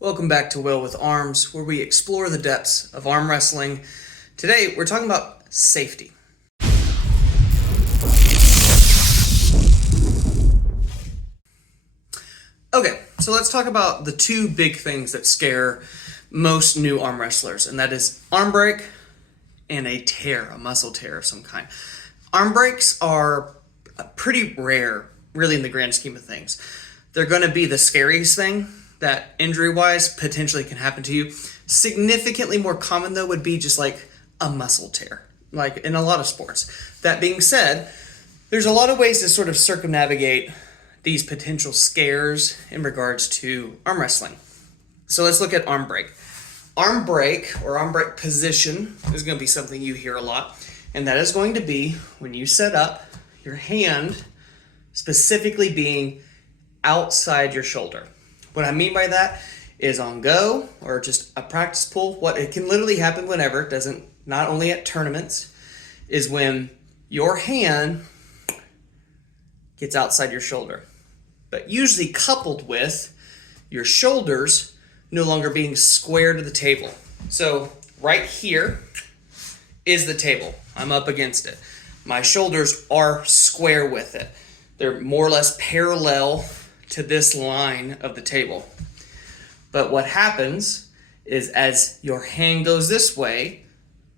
Welcome back to Will with Arms, where we explore the depths of arm wrestling. Today, we're talking about safety. Okay, so let's talk about the two big things that scare most new arm wrestlers, and that is arm break and a tear, a muscle tear of some kind. Arm breaks are pretty rare, really, in the grand scheme of things. They're going to be the scariest thing that injury-wise potentially can happen to you. Significantly more common, though, would be just like a muscle tear, like in a lot of sports. That being said, there's a lot of ways to sort of circumnavigate these potential scares in regards to arm wrestling. So let's look at arm break. Arm break or arm break position is going to be something you hear a lot, and that is going to be when you set up your hand specifically being outside your shoulder. What I mean by that is on go or just a practice pull. What it can literally happen whenever, it doesn't, not only at tournaments, is when your hand gets outside your shoulder, but usually coupled with your shoulders no longer being square to the table. So right here is the table. I'm up against it. My shoulders are square with it. They're more or less parallel to this line of the table. But what happens is as your hand goes this way,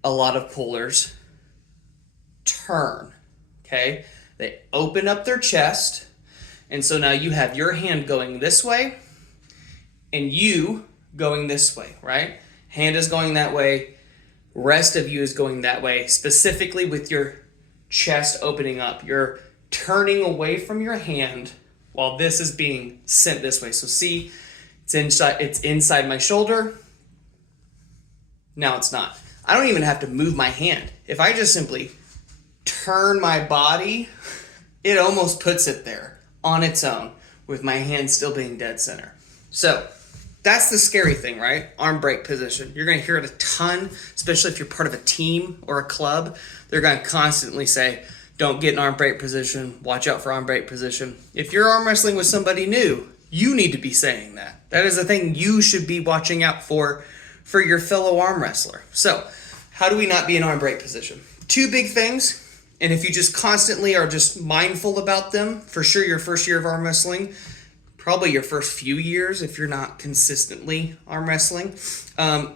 a lot of pullers turn, okay? They open up their chest, and so now you have your hand going this way and you going this way, right? Hand is going that way, rest of you is going that way, specifically with your chest opening up. You're turning away from your hand while this is being sent this way. So see, it's inside my shoulder. Now it's not. I don't even have to move my hand. If I just simply turn my body, it almost puts it there on its own with my hand still being dead center. So that's the scary thing, right? Arm break position. You're going to hear it a ton, especially if you're part of a team or a club. They're going to constantly say, don't get in arm break position. Watch out for arm break position. If you're arm wrestling with somebody new, you need to be saying that. That is the thing you should be watching out for your fellow arm wrestler. So how do we not be in arm break position? Two big things. And if you just constantly are just mindful about them, for sure your first year of arm wrestling, probably your first few years if you're not consistently arm wrestling,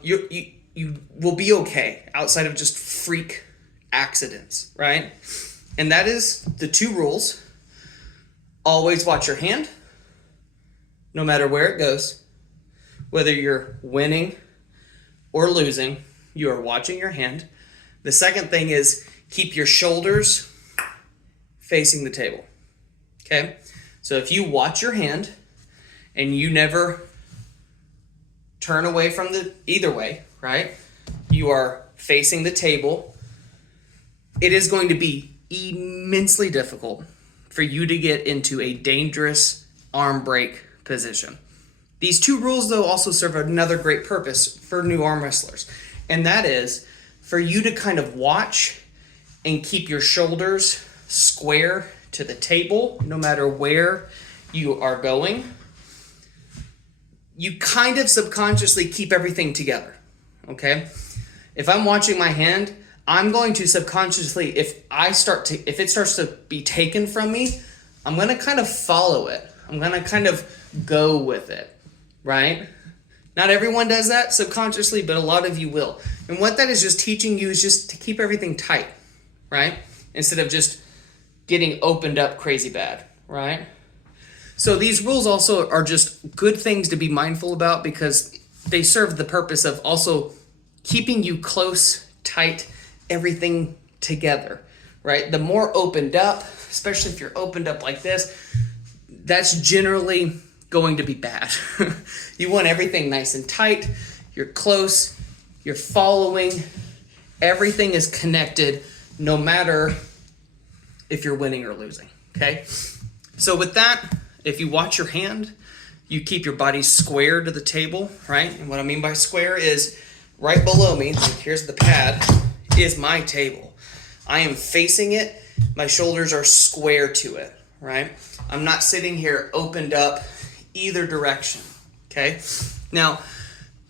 you will be okay outside of just freak accidents, right? And that is the two rules. Always watch your hand, no matter where it goes. Whether you're winning or losing, you are watching your hand. The second thing is keep your shoulders facing the table, okay? So if you watch your hand and you never turn away from either way, right? You are facing the table. It is going to be immensely difficult for you to get into a dangerous arm break position. These two rules, though, also serve another great purpose for new arm wrestlers, and that is for you to kind of watch and keep your shoulders square to the table no matter where you are going. You kind of subconsciously keep everything together, okay? If I'm watching my hand, I'm going to subconsciously, if it starts to be taken from me, I'm going to kind of follow it. I'm going to kind of go with it, right? Not everyone does that subconsciously, but a lot of you will. And what that is just teaching you is just to keep everything tight, right? Instead of just getting opened up crazy bad, right? So these rules also are just good things to be mindful about because they serve the purpose of also keeping you close, tight, everything together, right? The more opened up, especially if you're opened up like this, that's generally going to be bad. You want everything nice and tight. You're close. You're following. Everything is connected no matter if you're winning or losing, okay? So with that, if you watch your hand, you keep your body square to the table, right? And what I mean by square is right below me, like here's the pad, is my table. I am facing it. My shoulders are square to it, right? I'm not sitting here opened up either direction, Okay? Now,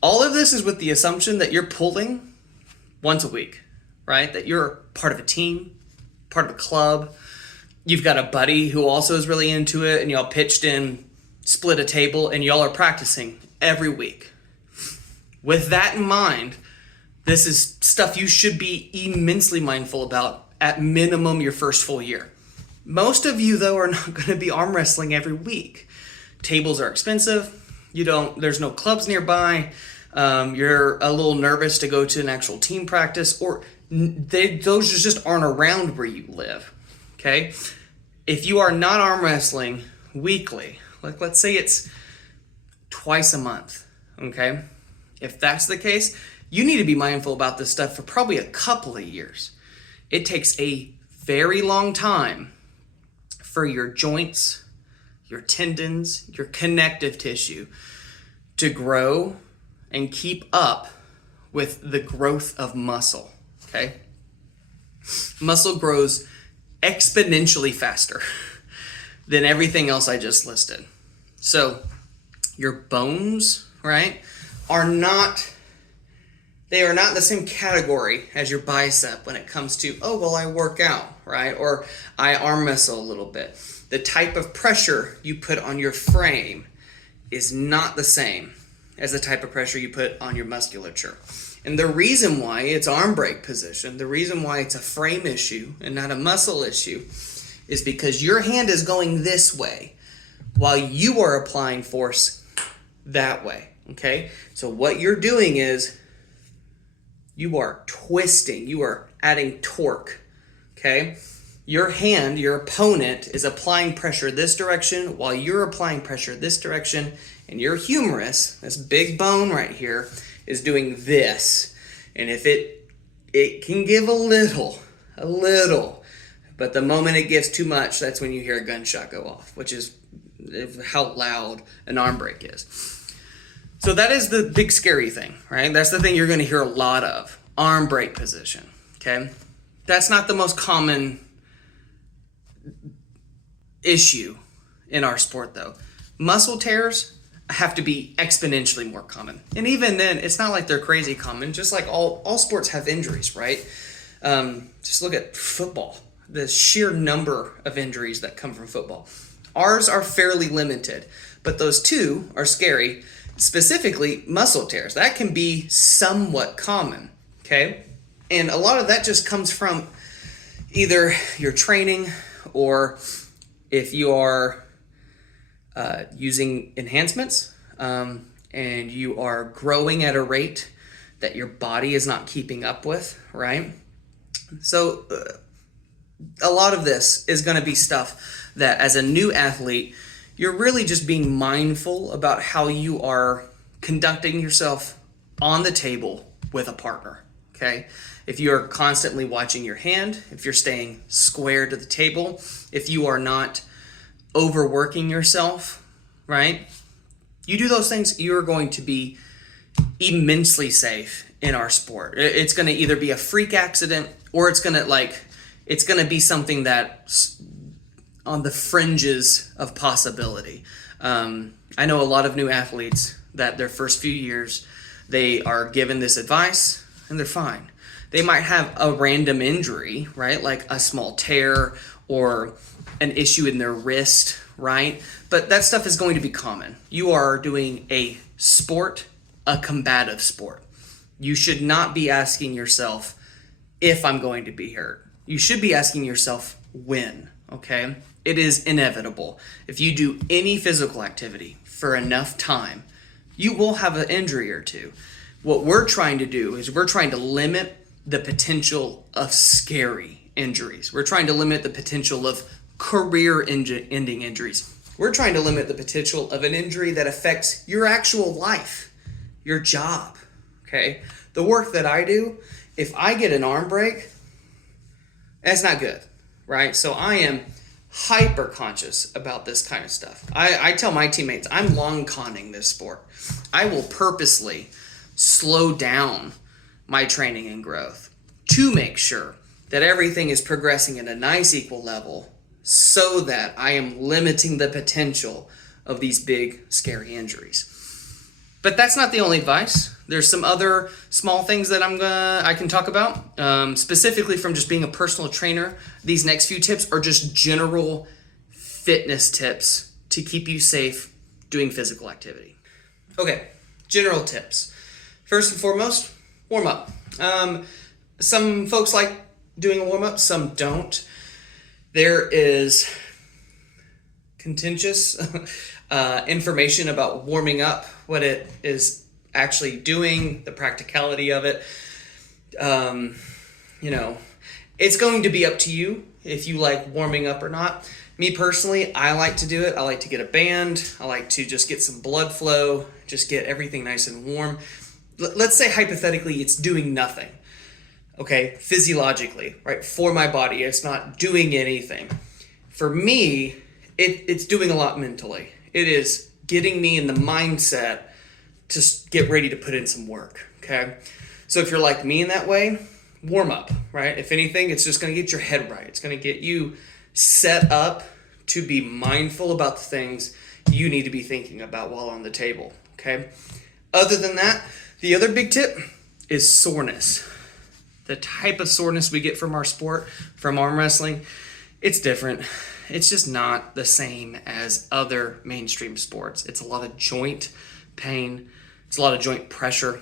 all of this is with the assumption that you're pulling once a week, right? That you're part of a team, part of a club. You've got a buddy who also is really into it, and y'all pitched in, split a table, and y'all are practicing every week. With that in mind, this is stuff you should be immensely mindful about at minimum your first full year. Most of you, though, are not going to be arm wrestling every week. Tables are expensive. There's no clubs nearby. You're a little nervous to go to an actual team practice, or those just aren't around where you live. Okay? If you are not arm wrestling weekly, like let's say it's twice a month, okay? If that's the case, you need to be mindful about this stuff for probably a couple of years. It takes a very long time for your joints, your tendons, your connective tissue to grow and keep up with the growth of muscle, okay? Muscle grows exponentially faster than everything else I just listed. So your bones, right, are not in the same category as your bicep when it comes to, oh, well, I work out, right? Or I arm wrestle a little bit. The type of pressure you put on your frame is not the same as the type of pressure you put on your musculature. And the reason why it's arm break position, the reason why it's a frame issue and not a muscle issue, is because your hand is going this way while you are applying force that way, okay? So what you're doing is you are twisting, you are adding torque, okay? Your hand, your opponent, is applying pressure this direction while you're applying pressure this direction, and your humerus, this big bone right here, is doing this. And if it can give a little, but the moment it gives too much, that's when you hear a gunshot go off, which is how loud an arm break is. So that is the big scary thing, right? That's the thing you're going to hear a lot of, arm break position, okay? That's not the most common issue in our sport, though. Muscle tears have to be exponentially more common. And even then, it's not like they're crazy common, just like all sports have injuries, right? Just look at football, the sheer number of injuries that come from football. Ours are fairly limited, but those two are scary. Specifically, muscle tears. That can be somewhat common, okay? And a lot of that just comes from either your training, or if you are using enhancements and you are growing at a rate that your body is not keeping up with, right? So a lot of this is going to be stuff that as a new athlete, you're really just being mindful about how you are conducting yourself on the table with a partner, okay? If you are constantly watching your hand, if you're staying square to the table, if you are not overworking yourself, right? You do those things, you're going to be immensely safe in our sport. It's going to either be a freak accident, or it's going to be something that's on the fringes of possibility. I know a lot of new athletes that their first few years, they are given this advice and they're fine. They might have a random injury, right? Like a small tear or an issue in their wrist, right? But that stuff is going to be common. You are doing a sport, a combative sport. You should not be asking yourself if I'm going to be hurt. You should be asking yourself when, okay? It is inevitable. If you do any physical activity for enough time, you will have an injury or two. What we're trying to do is we're trying to limit the potential of scary injuries. We're trying to limit the potential of career-ending injuries. We're trying to limit the potential of an injury that affects your actual life, your job, okay? The work that I do, if I get an arm break, that's not good, right? So I am hyper conscious about this kind of stuff. I tell my teammates, I'm long conning this sport. I will purposely slow down my training and growth to make sure that everything is progressing at a nice equal level, so that I am limiting the potential of these big, scary injuries. But that's not the only advice. There's some other small things that I can talk about, specifically from just being a personal trainer. These next few tips are just general fitness tips to keep you safe doing physical activity. Okay, general tips. First and foremost, warm up. Some folks like doing a warm up, some don't. There is contentious information about warming up, what it is actually doing, the practicality of it. It's going to be up to you if you like warming up or not. Me personally, I like to do it. I like to get a band. I like to just get some blood flow, just get everything nice and warm. Let's say hypothetically it's doing nothing, okay, physiologically, right? For my body, it's not doing anything. For me, it's doing a lot mentally. It is getting me in the mindset to get ready to put in some work, okay? So if you're like me in that way, warm up, right? If anything, it's just going to get your head right. It's going to get you set up to be mindful about the things you need to be thinking about while on the table, okay? Other than that, the other big tip is soreness. The type of soreness we get from our sport, from arm wrestling, it's different. It's just not the same as other mainstream sports. It's a lot of joint pain. It's a lot of joint pressure.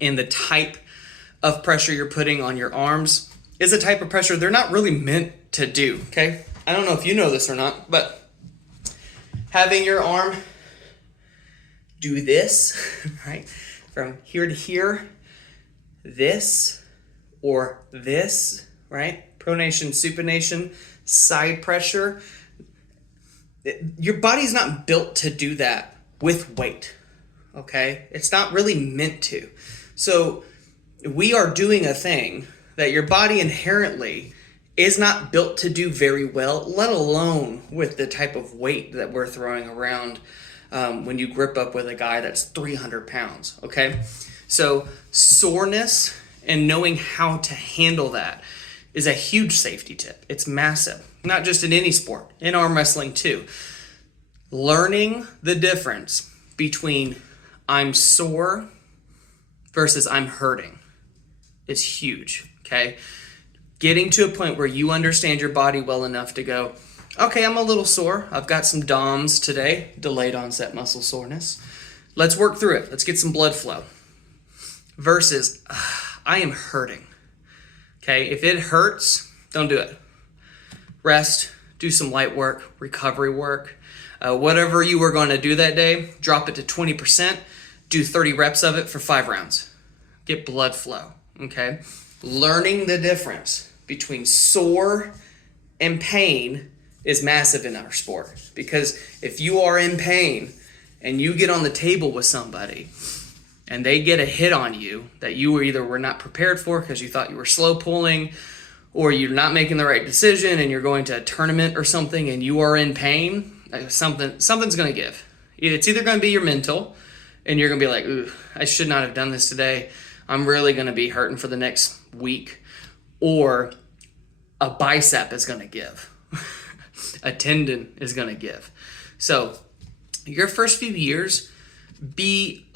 And the type of pressure you're putting on your arms is a type of pressure they're not really meant to do, okay? I don't know if you know this or not, but having your arm do this, right? From here to here, this or this, right? Pronation, supination, side pressure. Your body's not built to do that with weight, okay? It's not really meant to. So we are doing a thing that your body inherently is not built to do very well, let alone with the type of weight that we're throwing around when you grip up with a guy that's 300 pounds, okay? So soreness and knowing how to handle that is a huge safety tip. It's massive, not just in any sport, in arm wrestling too. Learning the difference between I'm sore versus I'm hurting is huge, okay? Getting to a point where you understand your body well enough to go, okay, I'm a little sore. I've got some DOMS today, delayed onset muscle soreness. Let's work through it. Let's get some blood flow. Versus, I am hurting. Okay, if it hurts, don't do it. Rest, do some light work, recovery work. Whatever you were going to do that day, drop it to 20%, do 30 reps of it for 5 rounds. Get blood flow, okay? Learning the difference between sore and pain is massive in our sport, because if you are in pain and you get on the table with somebody and they get a hit on you that you were not prepared for because you thought you were slow pulling, or you're not making the right decision and you're going to a tournament or something and you are in pain, something's going to give. It's either going to be your mental and you're going to be like, ooh, I should not have done this today. I'm really going to be hurting for the next week. Or a bicep is going to give. A tendon is going to give. So your first few years, be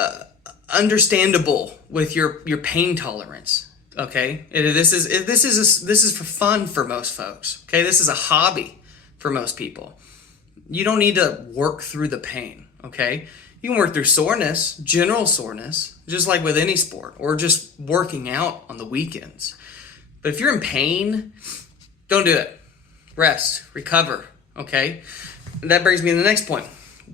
understandable with your pain tolerance. Okay, this is for fun for most folks. Okay, this is a hobby for most people. You don't need to work through the pain. Okay, you can work through soreness, general soreness, just like with any sport, or just working out on the weekends. But if you're in pain, don't do it. Rest, recover. Okay, and that brings me to the next point: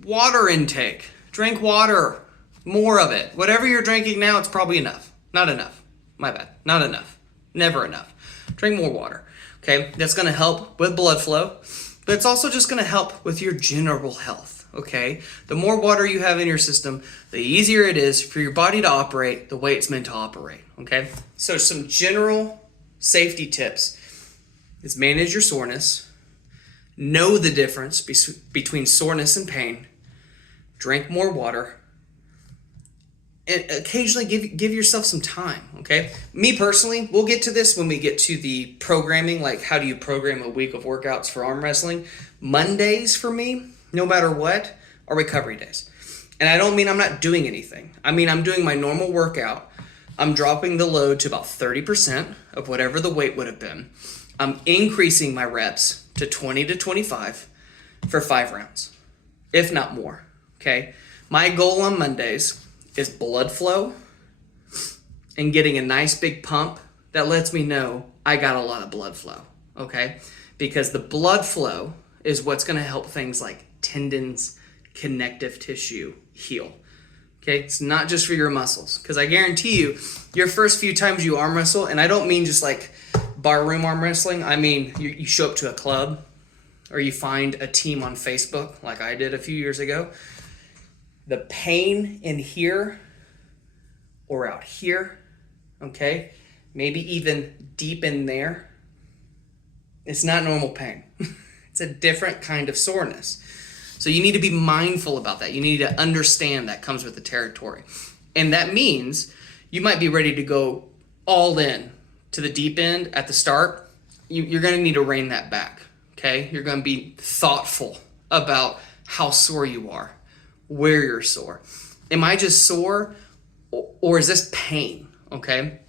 water intake. Drink water, more of it. Whatever you're drinking now, it's probably enough. Not enough. My bad. Not enough. Never enough. Drink more water. Okay? That's going to help with blood flow, but it's also just going to help with your general health. Okay? The more water you have in your system, the easier it is for your body to operate the way it's meant to operate. Okay? So some general safety tips is manage your soreness, know the difference between soreness and pain, drink more water, and occasionally give yourself some time, okay? Me personally, we'll get to this when we get to the programming, like how do you program a week of workouts for arm wrestling. Mondays for me, no matter what, are recovery days. And I don't mean I'm not doing anything. I mean, I'm doing my normal workout. I'm dropping the load to about 30% of whatever the weight would have been. I'm increasing my reps to 20 to 25 for 5 rounds, if not more. Okay. My goal on Mondays is blood flow and getting a nice big pump that lets me know I got a lot of blood flow. Okay. Because the blood flow is what's going to help things like tendons, connective tissue heal. Okay, it's not just for your muscles, because I guarantee you, your first few times you arm wrestle, and I don't mean just like barroom arm wrestling, I mean you show up to a club or you find a team on Facebook like I did a few years ago. The pain in here or out here, okay, maybe even deep in there, it's not normal pain. It's a different kind of soreness. So you need to be mindful about that. You need to understand that comes with the territory. And that means you might be ready to go all in to the deep end at the start. You're going to need to rein that back, okay? You're going to be thoughtful about how sore you are, where you're sore. Am I just sore or is this pain, okay?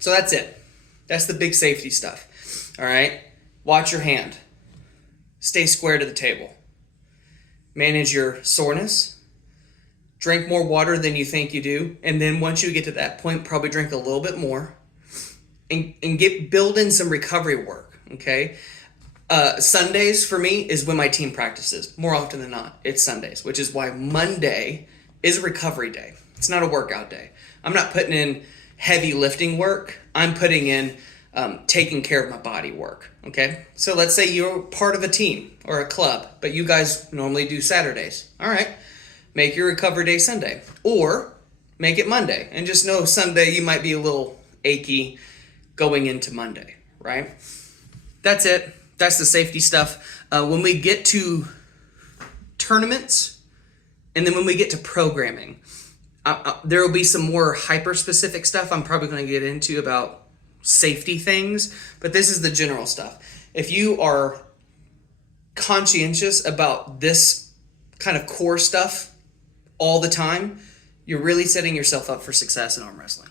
So that's it. That's the big safety stuff, all right? Watch your hand. Stay square to the table. Manage your soreness. Drink more water than you think you do. And then once you get to that point, probably drink a little bit more. And build in some recovery work, okay? Sundays for me is when my team practices. More often than not, it's Sundays, which is why Monday is a recovery day. It's not a workout day. I'm not putting in heavy lifting work. I'm putting in taking care of my body work, okay? So let's say you're part of a team or a club, but you guys normally do Saturdays. All right, make your recovery day Sunday, or make it Monday, and just know Sunday you might be a little achy going into Monday, right? That's it. That's the safety stuff. When we get to tournaments, and then when we get to programming, there will be some more hyper-specific stuff I'm probably going to get into about safety things, but this is the general stuff. If you are conscientious about this kind of core stuff all the time, you're really setting yourself up for success in arm wrestling.